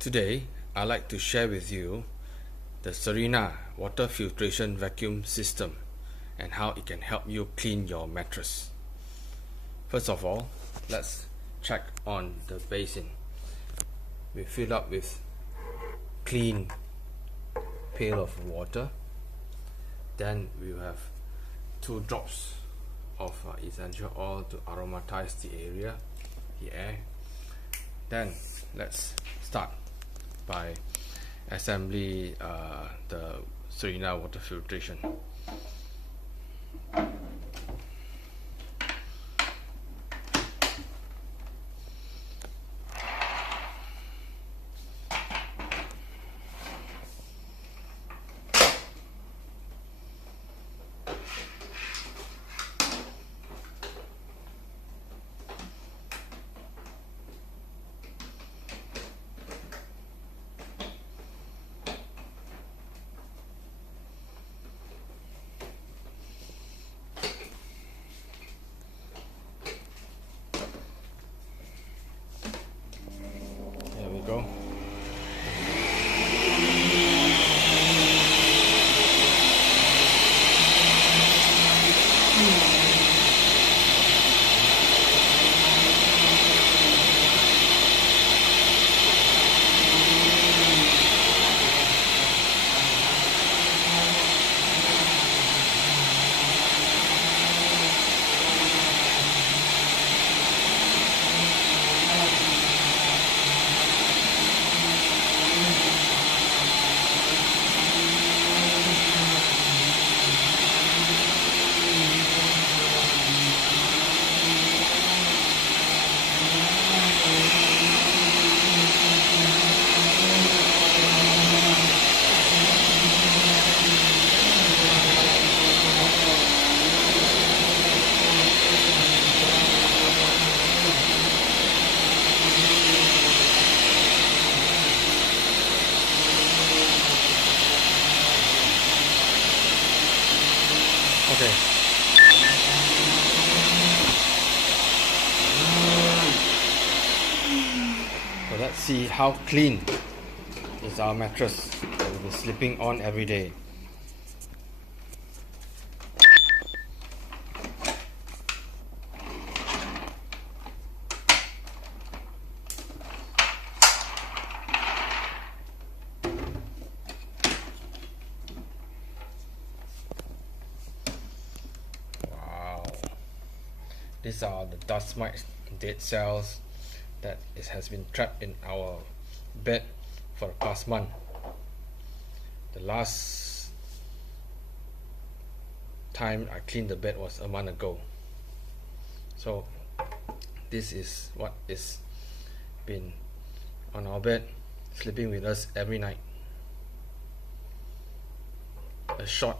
Today, I'd like to share with you the Sirena water filtration vacuum system and how it can help you clean your mattress. First of all, let's check on the basin. We fill up with clean pail of water. Then we have 2 drops of essential oil to aromatize the area, the air. Then let's start by assembly the Sirena water filtration. There we go. Okay. So let's see how clean is our mattress that we'll be sleeping on every day. These are the dust mites, dead cells that has been trapped in our bed for the past month. The last time I cleaned the bed was a month ago. So this is what is been on our bed, sleeping with us every night. A short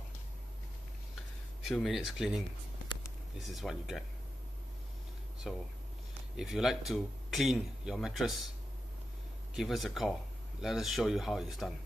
few minutes cleaning, this is what you get. So if you like to clean your mattress, give us a call. Let us show you how it's done.